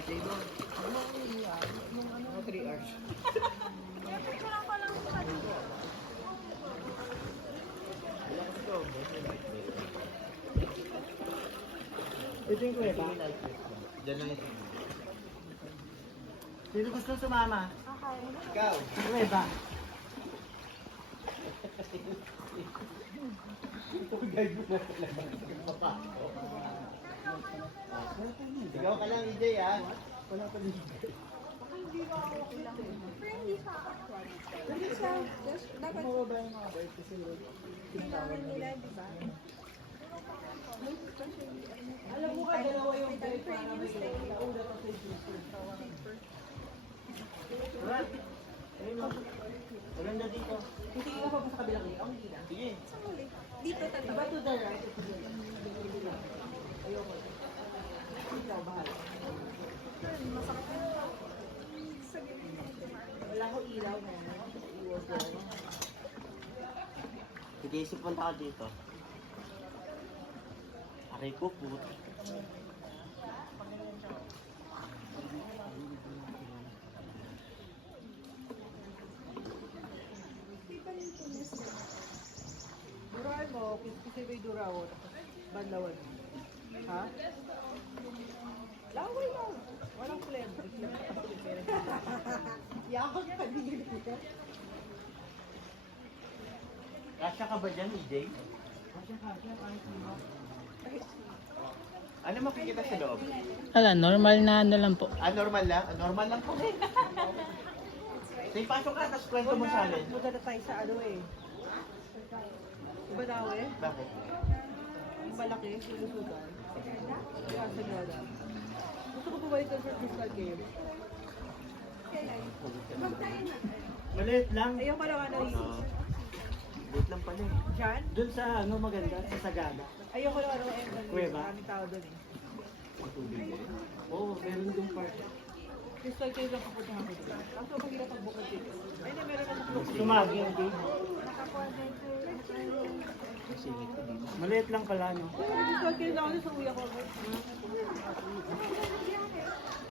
birthday doon. Mga 3 hours. Picturean ko lang sa kanila. Ito yung kuweba. Diyan lang yung Sino gusto sumama? Okay. ikaw. Kuweba. Ikaw ka lang, EJ, ha? Wala pa din. Friendly ka actually. Hindi siya, just dapat Mababa yung mga bird kasi kailangan nila, di ba? alam mo ka, dalawa yung bird para Training may stay. nauna pa sa juicer. Maganda dito. Hindi ka pa sa kabilang iyo. Ang gina. Sige. Sa huli. Dito Diba talaga. to the right? Ito to the left. Ayoko. Ikaw, bahala. Masakit yung sa gilid. Wala ko ilaw na yan. Iwas ko. Sige, punta ka dito. Aray ko, puto. Duraan mo, kasi may duraw. Banlawan. Ha? Laway lang. Walang plan. Yakag ka din. Kasya ka ba dyan, EJ? Kasya. Ano? Ano makikita sa loob? Wala, normal na ano lang po. Normal lang? Normal lang po eh. Sige, pasok ka, tapos kwento mo sa amin. Maganda tayo sa ano eh. Iba daw eh. Bakit? Yung malaki, sinusugan. Kaya sa gada. Gusto ko bumalik sa fiscal game. Maliit lang. Ayaw pa lang ano Oo. Wait lang pala eh. Diyan? Doon sa ano maganda, sa Sagada. Ayoko lang ano eh. Kuweba? Maraming tao doon eh. Oo, meron doon park. Fiscal game lang kapuntahan ko doon. Kaso mahirap pagbukod dito. Ay na, meron na sa Sumagi ang game. Singit ko dito. Maliit lang pala, no? Fiscal game lang ako sa uya ko.